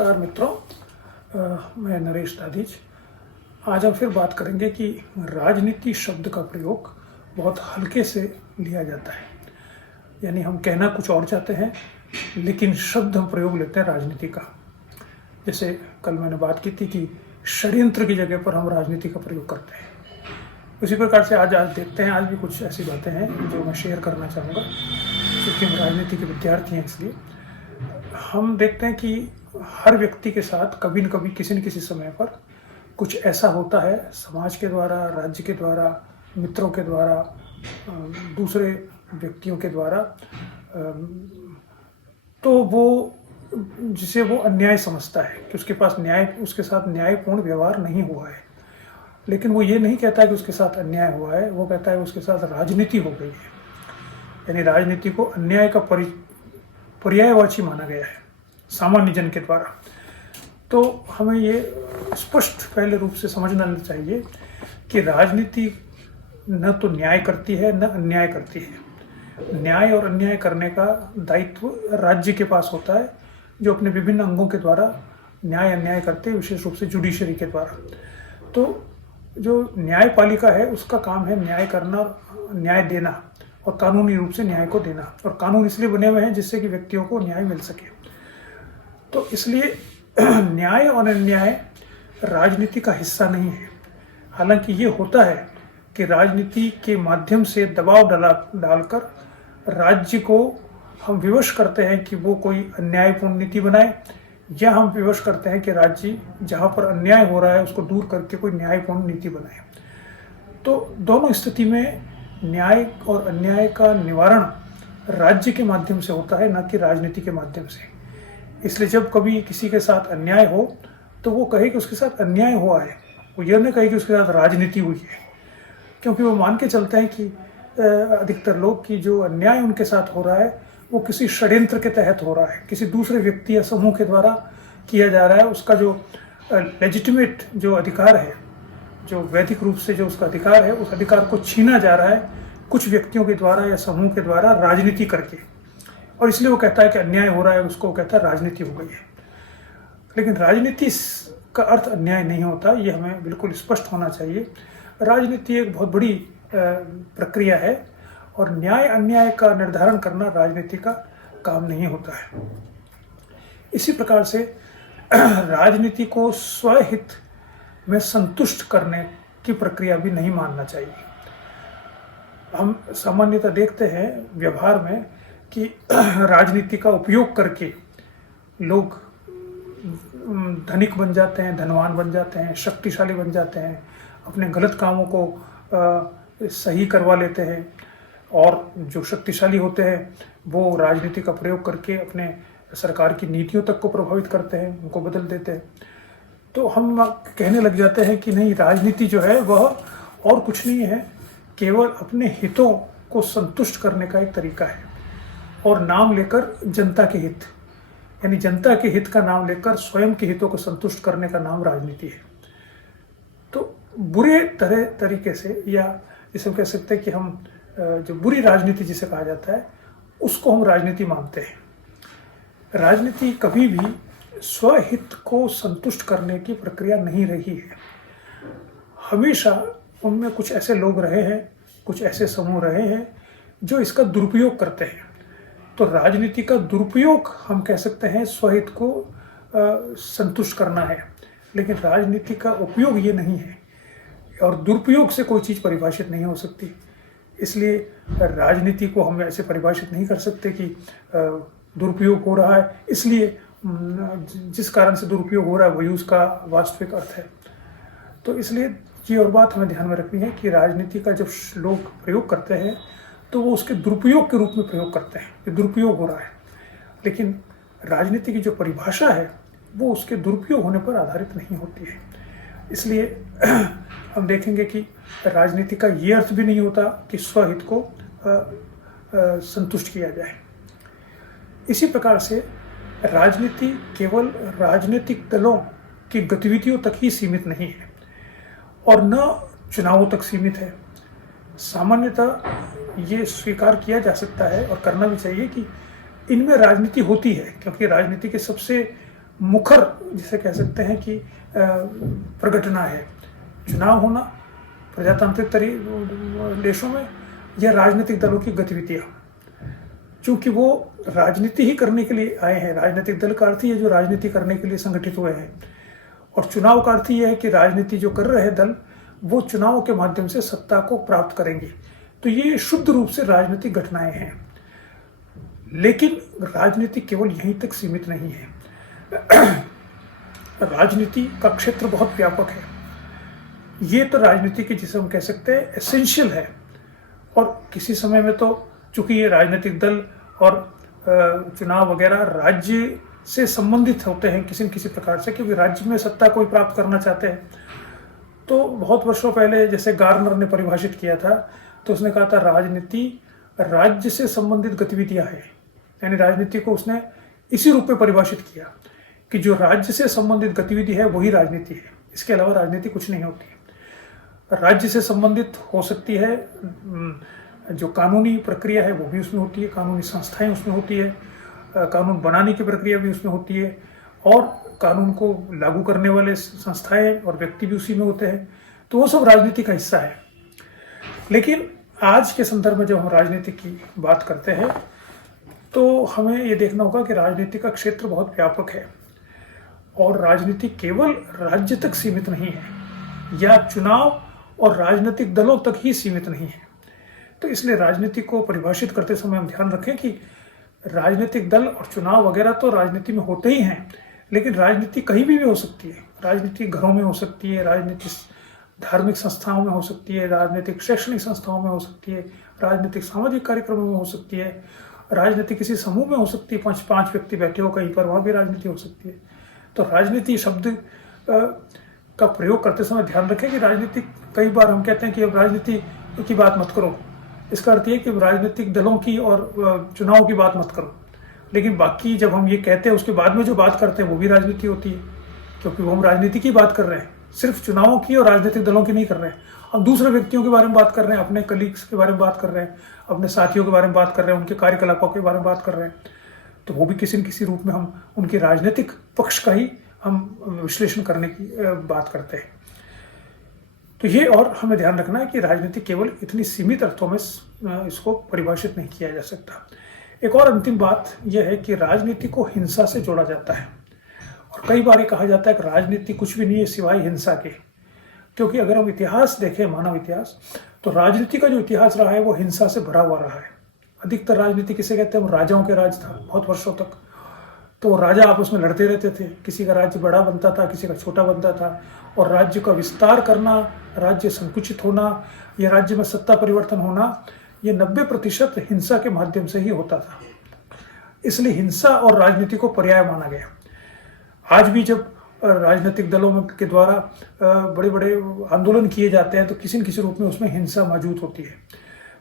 नमस्कार मित्रों, मैं नरेश दाधीच। आज हम फिर बात करेंगे कि राजनीति शब्द का प्रयोग बहुत हल्के से लिया जाता है। यानी हम कहना कुछ और चाहते हैं लेकिन शब्द हम प्रयोग लेते हैं राजनीति का। जैसे कल मैंने बात की थी कि षड्यंत्र की जगह पर हम राजनीति का प्रयोग करते हैं। उसी प्रकार से आज देखते हैं, आज भी कुछ ऐसी बातें हैं जो मैं शेयर करना चाहूँगा क्योंकि हम राजनीति के विद्यार्थी हैं। इसलिए हम देखते हैं कि हर व्यक्ति के साथ कभी न कभी किसी न किसी समय पर कुछ ऐसा होता है, समाज के द्वारा, राज्य के द्वारा, मित्रों के द्वारा, दूसरे व्यक्तियों के द्वारा, तो वो जिसे वो अन्याय समझता है कि उसके साथ न्यायपूर्ण व्यवहार नहीं हुआ है। लेकिन वो ये नहीं कहता है कि उसके साथ अन्याय हुआ है, वो कहता है उसके साथ राजनीति हो गई है। यानी राजनीति को अन्याय का पर्यायवाची माना गया है सामान्य जन के द्वारा। तो हमें ये स्पष्ट पहले रूप से समझना चाहिए कि राजनीति न तो न्याय करती है न अन्याय करती है। न्याय और अन्याय करने का दायित्व राज्य के पास होता है, जो अपने विभिन्न अंगों के द्वारा न्याय अन्याय करते हैं, विशेष रूप से जुडिशरी के द्वारा। तो जो न्यायपालिका है उसका काम है न्याय करना, न्याय देना और कानूनी रूप से न्याय को देना। और कानून इसलिए बने हुए हैं जिससे कि व्यक्तियों को न्याय मिल सके। तो इसलिए न्याय और अन्याय राजनीति का हिस्सा नहीं है। हालांकि ये होता है कि राजनीति के माध्यम से दबाव डालकर राज्य को हम विवश करते हैं कि वो कोई अन्यायपूर्ण नीति बनाए, या हम विवश करते हैं कि राज्य जहाँ पर अन्याय हो रहा है उसको दूर करके कोई न्यायपूर्ण नीति बनाए। तो दोनों स्थिति में न्याय और अन्याय का निवारण राज्य के माध्यम से होता है, न कि राजनीति के माध्यम से। इसलिए जब कभी किसी के साथ अन्याय हो तो वो कहे कि उसके साथ अन्याय हुआ है, वो यह नहीं कहे कि उसके साथ राजनीति हुई है, क्योंकि वो मान के चलते हैं कि अधिकतर लोग की जो अन्याय उनके साथ हो रहा है वो किसी षड्यंत्र के तहत हो रहा है, किसी दूसरे व्यक्ति या समूह के द्वारा किया जा रहा है। उसका जो लेजिटिमेट जो अधिकार है, जो वैधिक रूप से जो उसका अधिकार है, उस अधिकार को छीना जा रहा है कुछ व्यक्तियों के द्वारा या समूह के द्वारा राजनीति करके। और इसलिए वो कहता है कि अन्याय हो रहा है, उसको वो कहता है राजनीति हो गई है। लेकिन राजनीति का अर्थ अन्याय नहीं होता, ये हमें बिल्कुल स्पष्ट होना चाहिए। राजनीति एक बहुत बड़ी प्रक्रिया है और न्याय अन्याय का निर्धारण करना राजनीति का काम नहीं होता है। इसी प्रकार से राजनीति को स्वहित में संतुष्ट करने की प्रक्रिया भी नहीं मानना चाहिए। हम सामान्यतः देखते हैं व्यवहार में कि राजनीति का उपयोग करके लोग धनिक बन जाते हैं, धनवान बन जाते हैं, शक्तिशाली बन जाते हैं, अपने गलत कामों को सही करवा लेते हैं। और जो शक्तिशाली होते हैं वो राजनीति का प्रयोग करके अपने सरकार की नीतियों तक को प्रभावित करते हैं, उनको बदल देते हैं। तो हम कहने लग जाते हैं कि नहीं, राजनीति जो है वह और कुछ नहीं है, केवल अपने हितों को संतुष्ट करने का एक तरीका है। और नाम लेकर जनता के हित, यानी जनता के हित का नाम लेकर स्वयं के हितों को संतुष्ट करने का नाम राजनीति है। तो बुरे तरीके से, या जिसे हम कह सकते हैं कि हम जो बुरी राजनीति जिसे कहा जाता है, उसको हम राजनीति मानते हैं। राजनीति कभी भी स्वहित को संतुष्ट करने की प्रक्रिया नहीं रही है। हमेशा उनमें कुछ ऐसे लोग रहे हैं, कुछ ऐसे समूह रहे हैं जो इसका दुरुपयोग करते हैं। तो राजनीति का दुरुपयोग हम कह सकते हैं स्वहित को संतुष्ट करना है, लेकिन राजनीति का उपयोग ये नहीं है। और दुरुपयोग से कोई चीज़ परिभाषित नहीं हो सकती। इसलिए राजनीति को हम ऐसे परिभाषित नहीं कर सकते कि दुरुपयोग हो रहा है, इसलिए जिस कारण से दुरुपयोग हो रहा है वही उसका वास्तविक अर्थ है। तो इसलिए ये और बात हमें ध्यान में रखनी है कि राजनीति का जब लोग प्रयोग करते हैं तो वो उसके दुरुपयोग के रूप में प्रयोग करते हैं कि दुरुपयोग हो रहा है। लेकिन राजनीति की जो परिभाषा है वो उसके दुरुपयोग होने पर आधारित नहीं होती है। इसलिए हम देखेंगे कि राजनीति का ये अर्थ भी नहीं होता कि स्वहित को संतुष्ट किया जाए। इसी प्रकार से राजनीति केवल राजनीतिक दलों की गतिविधियों तक ही सीमित नहीं है और न चुनावों तक सीमित है। सामान्यतः ये स्वीकार किया जा सकता है और करना भी चाहिए कि इनमें राजनीति होती है, क्योंकि राजनीति के सबसे मुखर जिसे कह सकते हैं कि प्रगटना है। चुनाव होना प्रजातांत्रिक देशों में, या राजनीतिक दलों की गतिविधियां, चूंकि वो राजनीति ही करने के लिए आए हैं। राजनीतिक दल का अर्थ ही है जो राजनीति करने के लिए संगठित हुए हैं, और चुनाव का अर्थ यह है कि राजनीति जो कर रहे दल वो चुनाव के माध्यम से सत्ता को प्राप्त करेंगे। तो ये शुद्ध रूप से राजनीतिक घटनाएं हैं। लेकिन राजनीति केवल यहीं तक सीमित नहीं है। राजनीति का क्षेत्र बहुत व्यापक है। ये तो राजनीति की, जिसे हम कह सकते हैं, एसेंशियल है। और किसी समय में तो चूंकि ये राजनीतिक दल और चुनाव वगैरह राज्य से संबंधित होते हैं किसी न किसी प्रकार से, क्योंकि राज्य में सत्ता कोई प्राप्त करना चाहते हैं। तो बहुत वर्षों पहले जैसे गार्नर ने परिभाषित किया था, तो उसने कहा था राजनीति राज्य से संबंधित गतिविधियां है। यानी राजनीति को उसने इसी रूप में परिभाषित किया कि जो राज्य से संबंधित गतिविधि है वही राजनीति है, इसके अलावा राजनीति कुछ नहीं होती है। राज्य से संबंधित हो सकती है, जो कानूनी प्रक्रिया है वो भी उसमें होती है, कानूनी संस्थाएं उसमें होती है, कानून बनाने की प्रक्रिया भी उसमें होती है, और कानून को लागू करने वाले संस्थाएं और व्यक्ति भी उसी में होते हैं। तो वो सब राजनीति का हिस्सा है। लेकिन आज के संदर्भ में जब हम राजनीति की बात करते हैं तो हमें ये देखना होगा कि राजनीति का क्षेत्र बहुत व्यापक है, और राजनीति केवल राज्य तक सीमित नहीं है, या चुनाव और राजनीतिक दलों तक ही सीमित नहीं है। तो इसलिए राजनीति को परिभाषित करते समय हम ध्यान रखें कि राजनीतिक दल और चुनाव वगैरह तो राजनीति में होते ही हैं, लेकिन राजनीति कहीं भी हो सकती है। राजनीति घरों में हो सकती है, राजनीति धार्मिक संस्थाओं में हो सकती है, राजनीतिक शैक्षणिक संस्थाओं में हो सकती है, राजनीतिक सामाजिक कार्यक्रमों में हो सकती है, राजनीति किसी समूह में हो सकती है, पांच व्यक्ति बैठे हो कहीं पर, वहाँ भी राजनीति हो सकती है। तो राजनीति शब्द का प्रयोग करते समय ध्यान रखें कि राजनीति, कई बार हम कहते हैं कि अब राजनीति की बात मत करो, इसका अर्थ ये कि राजनीतिक दलों की और चुनाव की बात मत करो। लेकिन बाकी जब हम ये कहते हैं उसके बाद में जो बात करते हैं वो भी राजनीति होती है, क्योंकि वो हम राजनीति की बात कर रहे हैं, सिर्फ चुनावों की और राजनीतिक दलों की नहीं कर रहे हैं। हम दूसरे व्यक्तियों के बारे में बात कर रहे हैं, अपने कलीग्स के बारे में बात कर रहे हैं, अपने साथियों के बारे में बात कर रहे हैं, उनके कार्यकलापों के बारे में बात कर रहे हैं। तो वो भी किसी न किसी रूप में हम उनके राजनीतिक पक्ष का ही हम विश्लेषण करने की बात करते हैं। तो ये और हमें ध्यान रखना है कि राजनीति केवल इतनी सीमित अर्थों में इसको परिभाषित नहीं किया जा सकता। एक और अंतिम बात यह है कि राजनीति को हिंसा से जोड़ा जाता है, और कई बार ये कहा जाता है कि राजनीति कुछ भी नहीं है सिवाय हिंसा के। क्योंकि अगर हम इतिहास देखें, मानव इतिहास, तो राजनीति का जो इतिहास रहा है वो हिंसा से भरा हुआ रहा है। अधिकतर राजनीति किसे कहते हैं, वो राजाओं के राज था बहुत वर्षों तक। तो राजा आपस में लड़ते रहते थे, किसी का राज्य बड़ा बनता था, किसी का छोटा बनता था, और राज्य का विस्तार करना, राज्य संकुचित होना, या राज्य में सत्ता परिवर्तन होना, ये 90% हिंसा के माध्यम से ही होता था। इसलिए हिंसा और राजनीति को पर्याय माना गया। आज भी जब राजनीतिक दलों के द्वारा बड़े बड़े आंदोलन किए जाते हैं तो किसी न किसी रूप में उसमें हिंसा मौजूद होती है।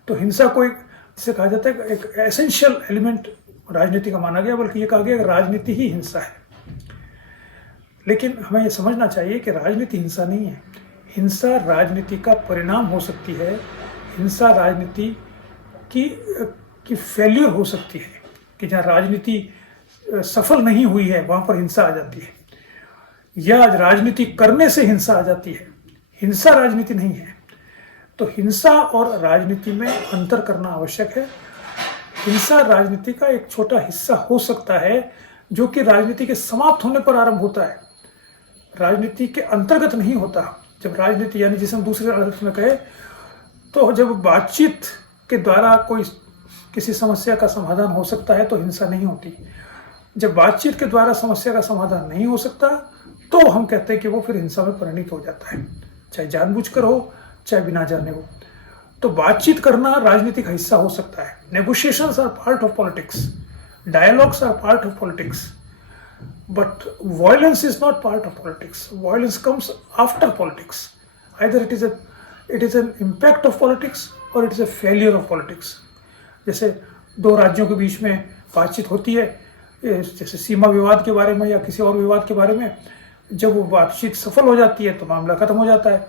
तो हिंसा को एक, जिसे कहा जाता है, एक एसेंशियल एलिमेंट राजनीति का माना गया, बल्कि ये कहा गया कि राजनीति ही हिंसा है। लेकिन हमें ये समझना चाहिए कि राजनीति हिंसा नहीं है। हिंसा राजनीति का परिणाम हो सकती है, हिंसा राजनीति की फेल्यूर हो सकती है, कि जहाँ राजनीति सफल नहीं हुई है वहाँ पर हिंसा आ जाती है, या राजनीति करने से हिंसा आ जाती है। हिंसा राजनीति नहीं है। तो हिंसा और राजनीति में अंतर करना आवश्यक है। हिंसा राजनीति का एक छोटा हिस्सा हो सकता है जो कि राजनीति के समाप्त होने पर आरंभ होता है, राजनीति के अंतर्गत नहीं होता। जब राजनीति, यानी जिसे हम दूसरे अर्थ में कहे, तो जब बातचीत के द्वारा कोई किसी समस्या का समाधान हो सकता है तो हिंसा नहीं होती। जब बातचीत के द्वारा समस्या का समाधान नहीं हो सकता तो हम कहते हैं कि वो फिर हिंसा में परिणित हो जाता है, चाहे जानबूझकर हो चाहे बिना जाने हो। तो बातचीत करना राजनीति का हिस्सा हो सकता है। Negotiations are part of politics, dialogues are part of politics, but violence is not part of politics. Violence comes after politics. Either it is an impact of politics और it is a failure of politics. जैसे दो राज्यों के बीच में बातचीत होती है, जैसे सीमा विवाद के बारे में या किसी और विवाद के बारे में, जब वो बातचीत सफल हो जाती है तो मामला खत्म हो जाता है,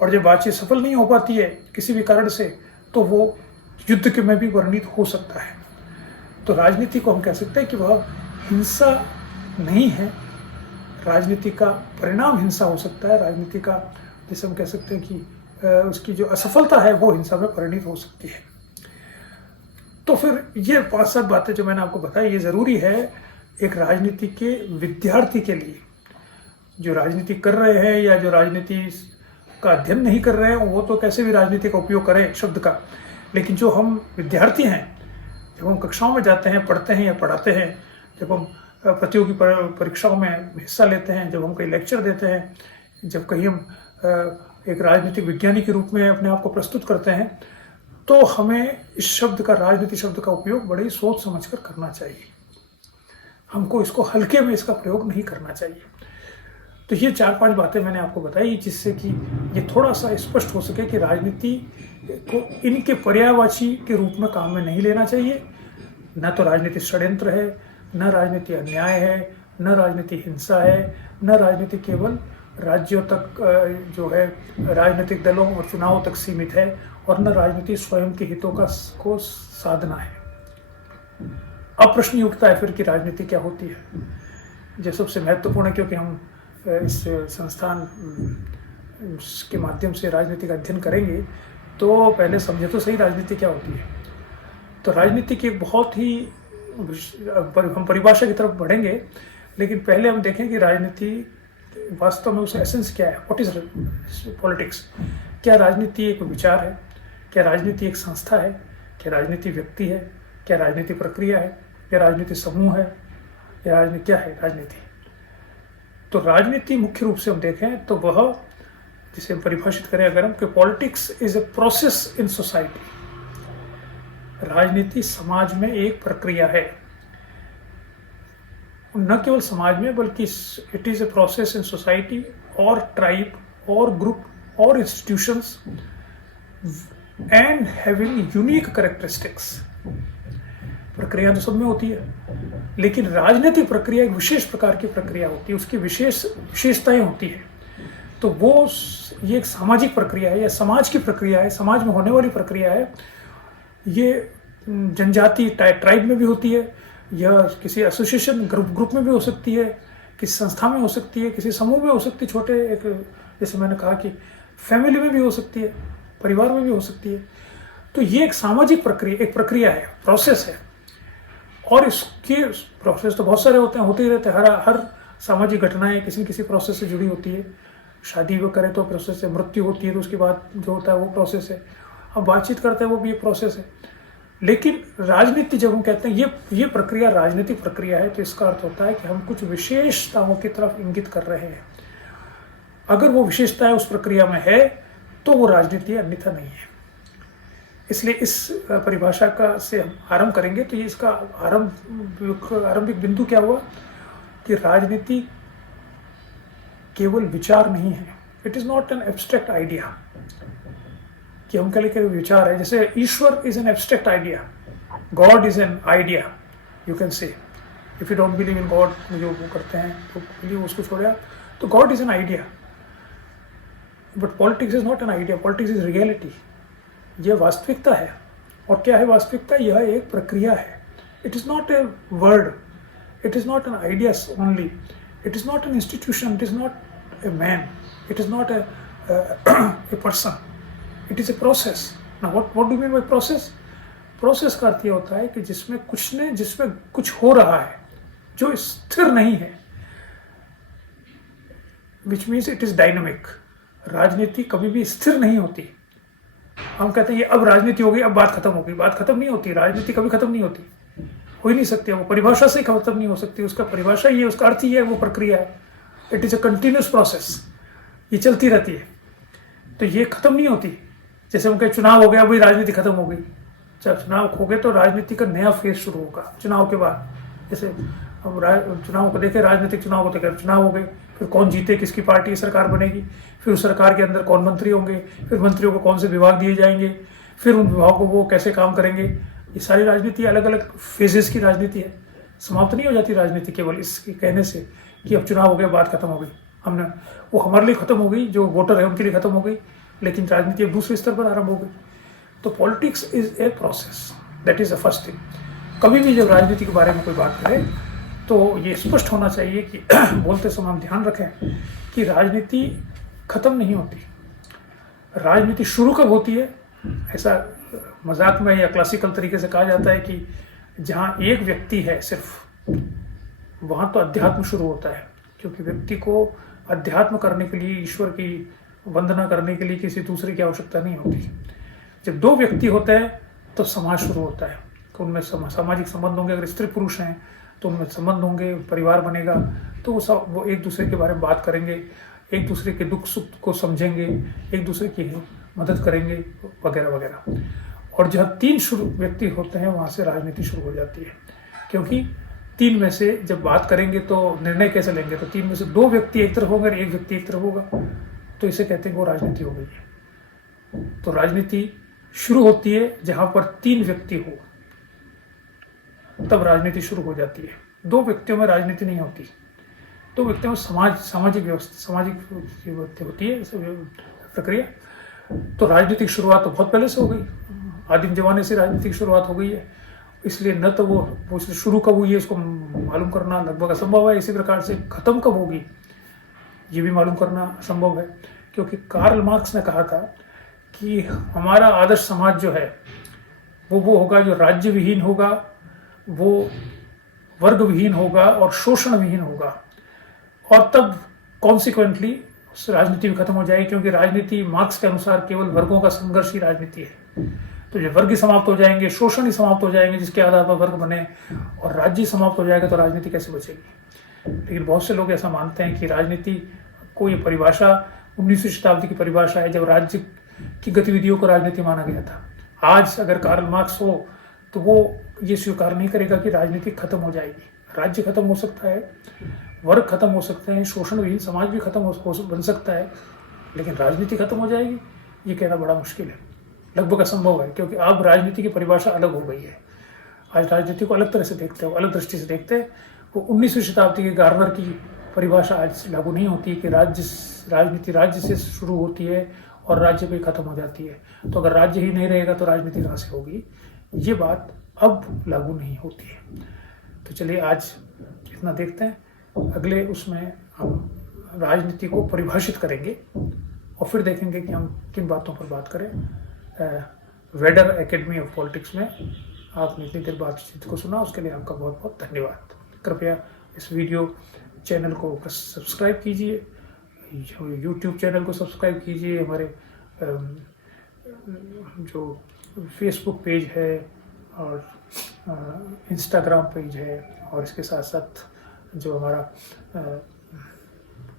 और जब बातचीत सफल नहीं हो पाती है किसी भी कारण से तो वो युद्ध के में भी वर्णित हो सकता है। तो राजनीति को हम कह सकते हैं कि वह हिंसा नहीं है, राजनीति का परिणाम हिंसा हो सकता है, राजनीति का जिसे हम कह सकते हैं कि उसकी जो असफलता है वो हिंसा में परिणित हो सकती है। तो फिर ये 5-7 बातें जो मैंने आपको बताई, ये ज़रूरी है एक राजनीति के विद्यार्थी के लिए। जो राजनीति कर रहे हैं या जो राजनीति का अध्ययन नहीं कर रहे हैं वो तो कैसे भी राजनीति का उपयोग करें शब्द का, लेकिन जो हम विद्यार्थी हैं, जब हम कक्षाओं में जाते हैं, पढ़ते हैं या पढ़ाते हैं, जब हम प्रतियोगी परीक्षाओं में हिस्सा लेते हैं, जब हम कई लेक्चर देते हैं, जब कहीं हम एक राजनीतिक विज्ञानी के रूप में अपने आप को प्रस्तुत करते हैं, तो हमें इस शब्द का, राजनीति शब्द का उपयोग बड़ी सोच समझकर करना चाहिए। हमको इसको हल्के में इसका प्रयोग नहीं करना चाहिए। तो ये 4-5 बातें मैंने आपको बताई जिससे कि ये थोड़ा सा स्पष्ट हो सके कि राजनीति को इनके पर्यायवाची के रूप में काम में नहीं लेना चाहिए। न तो राजनीति षड्यंत्र है, न राजनीति अन्याय है, न राजनीति हिंसा है, न राजनीति केवल राज्यों तक जो है राजनीतिक दलों और चुनावों तक सीमित है, और न राजनीति स्वयं के हितों को साधना है। अब प्रश्न ये उठता है फिर कि राजनीति क्या होती है, जो सबसे महत्वपूर्ण है, क्योंकि हम इस संस्थान के माध्यम से राजनीति का अध्ययन करेंगे, तो पहले समझे तो सही राजनीति क्या होती है। तो राजनीति की एक बहुत ही, हम परिभाषा की तरफ बढ़ेंगे, लेकिन पहले हम देखें कि राजनीति वास्तव में उसका एसेंस क्या है। What is politics? क्या राजनीति एक विचार है? क्या राजनीति एक संस्था है? क्या राजनीति व्यक्ति है? क्या राजनीति प्रक्रिया है? क्या राजनीति समूह है? या राजनीति क्या है राजनीति? तो राजनीति मुख्य रूप से हम देखें तो वह, जिसे हम परिभाषित करें अगर हम, कि politics is a process in society. राजनीति समाज में एक प्रक्रिया है, न केवल समाज में बल्कि it is a process in society और ट्राइब और ग्रुप और institutions and having unique characteristics. प्रक्रिया तो सब में होती है, लेकिन राजनीतिक प्रक्रिया एक विशेष प्रकार की प्रक्रिया होती है, उसकी विशेषताएं होती है। तो वो ये एक सामाजिक प्रक्रिया है या समाज की प्रक्रिया है, समाज में होने वाली प्रक्रिया है। ये जनजाति ट्राइब में भी होती है, यह किसी एसोसिएशन ग्रुप में भी हो सकती है, किसी संस्था में हो सकती है, किसी समूह में हो सकती है, छोटे एक, जैसे मैंने कहा कि फैमिली में भी हो सकती है, परिवार में भी हो सकती है। तो ये एक सामाजिक प्रक्रिया, एक प्रक्रिया है, प्रोसेस है। और इसके प्रोसेस तो बहुत सारे होते हैं, होते ही रहते हैं। हर सामाजिक घटनाएं किसी न किसी प्रोसेस से जुड़ी होती है। शादी वो करें तो प्रोसेस है, मृत्यु होती है तो उसके बाद जो होता है वो प्रोसेस है, हम बातचीत करते हैं वो भी एक प्रोसेस है। लेकिन राजनीति जब हम कहते हैं ये प्रक्रिया राजनीतिक प्रक्रिया है, तो इसका अर्थ होता है कि हम कुछ विशेषताओं की तरफ इंगित कर रहे हैं। अगर वो विशेषताएं उस प्रक्रिया में है तो वो राजनीति, अन्यथा नहीं है। इसलिए इस परिभाषा का से हम आरंभ करेंगे। तो ये इसका आरंभिक बिंदु क्या हुआ कि राजनीति केवल विचार नहीं है। It is not an abstract idea कि हम कह लें कि विचार है। जैसे ईश्वर is an abstract idea, God is an idea, you can say. If you don't believe in God, जो वो करते हैं तो बिलीव उसको छोड़े, तो God is an idea. But politics is not an idea, politics is reality. यह वास्तविकता है। और क्या है वास्तविकता? यह एक प्रक्रिया है। It is not a word, it is not an idea only, it is not an institution, it is not a man, it is not a person, it is a process. ना what do mean by process? Process का अर्थ यह होता है कि जिसमें कुछ हो रहा है जो स्थिर नहीं है, which means it is dynamic. राजनीति कभी भी स्थिर नहीं होती। हम कहते हैं ये अब राजनीति हो गई, अब बात खत्म हो गई। बात खत्म नहीं होती, राजनीति कभी खत्म नहीं होती, हो ही नहीं सकती। वो परिभाषा से खत्म नहीं हो सकती। उसका परिभाषा ये, उसका अर्थ ही है, वो प्रक्रिया है। It is a continuous process, ये चलती रहती है। तो ये खत्म नहीं होती। जैसे हम कहें चुनाव हो गया, वही राजनीति खत्म हो गई। जब चुनाव हो गए तो राजनीति का नया फेज शुरू होगा चुनाव के बाद। जैसे हम चुनाव को देखें, राजनीतिक चुनाव को देखें, चुनाव हो गए, फिर कौन जीते, किसकी पार्टी की सरकार बनेगी, फिर उस सरकार के अंदर कौन मंत्री होंगे, फिर मंत्रियों को कौन से विभाग दिए जाएंगे, फिर उन विभागों को वो कैसे काम करेंगे। ये सारी राजनीति अलग अलग फेजेस की राजनीति है। समाप्त नहीं हो जाती राजनीति केवल इसके कहने से कि अब चुनाव हो गया, बात खत्म हो गई। हमने वो हमारे लिए खत्म हो गई, जो वोटर है उनके लिए खत्म हो गई, लेकिन राजनीति अब दूसरे स्तर पर आरंभ हो गई। तो politics is a process, that is the first thing. कभी भी जब राजनीति के बारे में कोई बात करे तो ये स्पष्ट होना चाहिए कि बोलते समय हम ध्यान रखें कि राजनीति खत्म नहीं होती। राजनीति शुरू कब होती है? ऐसा मजाक में या क्लासिकल तरीके से कहा जाता है कि जहाँ एक व्यक्ति है सिर्फ, वहाँ तो अध्यात्म शुरू होता है, क्योंकि व्यक्ति को अध्यात्म करने के लिए, ईश्वर की वंदना करने के लिए किसी दूसरे की आवश्यकता नहीं होती। जब दो व्यक्ति होते हैं तो समाज शुरू होता है, तो उनमें सामाजिक संबंध होंगे। अगर स्त्री पुरुष हैं तो उनमें संबंध होंगे, परिवार बनेगा, तो वो एक दूसरे के बारे में बात करेंगे, एक दूसरे के दुख सुख को समझेंगे, एक दूसरे की मदद करेंगे, वगैरह वगैरह। और जहाँ तीन व्यक्ति होते हैं वहाँ से राजनीति शुरू हो जाती है, क्योंकि तीन में से जब बात करेंगे तो निर्णय कैसे लेंगे? तो तीन में से दो व्यक्ति एक तरफ होंगे और एक व्यक्ति एक तरफ होगा, तो इसे कहते हैं वो राजनीति हो गई है। तो राजनीति शुरू होती है जहाँ पर तीन व्यक्ति हो, तब राजनीति शुरू हो जाती है। दो व्यक्तियों में राजनीति नहीं होती। दो व्यक्तियों में सामाजिक व्यवस्था होती है प्रक्रिया। तो राजनीतिक शुरुआत तो बहुत पहले से हो गई, आदिम जमाने से राजनीतिक शुरुआत हो गई है। इसलिए न तो वो शुरू कब हुई है इसको मालूम करना लगभग असंभव है। इसी प्रकार से खत्म कब होगी ये भी मालूम करना असंभव है, क्योंकि कार्ल मार्क्स ने कहा था कि हमारा आदर्श समाज जो है वो होगा जो राज्य विहीन होगा, वो वर्ग विहीन होगा और शोषण विहीन होगा, और तब कॉन्सिक्वेंटली राजनीति भी खत्म हो जाएगी, क्योंकि राजनीति मार्क्स के अनुसार केवल वर्गों का संघर्ष ही राजनीति है। तो जब वर्ग ही समाप्त हो जाएंगे, शोषण ही समाप्त हो जाएंगे जिसके आधार पर वर्ग बने, और राज्य समाप्त हो जाएगा, तो राजनीति कैसे बचेगी? लेकिन बहुत से लोग ऐसा मानते हैं कि राजनीति को ये परिभाषा 19वीं शताब्दी की परिभाषा है, जब राज्य की गतिविधियों को राजनीति माना गया था। आज अगर कार्ल मार्क्स हो तो वो ये स्वीकार नहीं करेगा कि राजनीति खत्म हो जाएगी। राज्य खत्म हो सकता है, वर्ग खत्म हो सकते हैं, शोषण विहीन समाज भी खत्म बन सकता है, लेकिन राजनीति खत्म हो जाएगी ये कहना बड़ा मुश्किल है, लगभग असंभव है, क्योंकि अब राजनीति की परिभाषा अलग हो गई है। आज राजनीति को अलग तरह से देखते हैं, अलग दृष्टि से देखते हैं। वो 19वीं शताब्दी के गार्नर की परिभाषा आज लागू नहीं होती कि राजनीति राज्य से शुरू होती है और राज्य पे खत्म हो जाती है। तो अगर राज्य ही नहीं रहेगा तो राजनीति कहाँ से होगी? ये बात अब लागू नहीं होती है। तो चलिए आज इतना देखते हैं, अगले उसमें हम राजनीति को परिभाषित करेंगे और फिर देखेंगे कि हम किन बातों पर बात करें। वेडर एकेडमी ऑफ पॉलिटिक्स में आपने इतनी देर बातचीत को सुना, उसके लिए आपका बहुत बहुत धन्यवाद। कृपया इस वीडियो चैनल को सब्सक्राइब कीजिए, यूट्यूब चैनल को सब्सक्राइब कीजिए, हमारे जो फेसबुक पेज है और इंस्टाग्राम पेज है, और इसके साथ साथ जो हमारा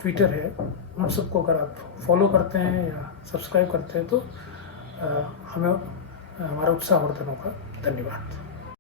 ट्विटर है, उन सबको अगर आप फॉलो करते हैं या सब्सक्राइब करते हैं तो हमें हमारा उत्साहवर्धन होगा। धन्यवाद।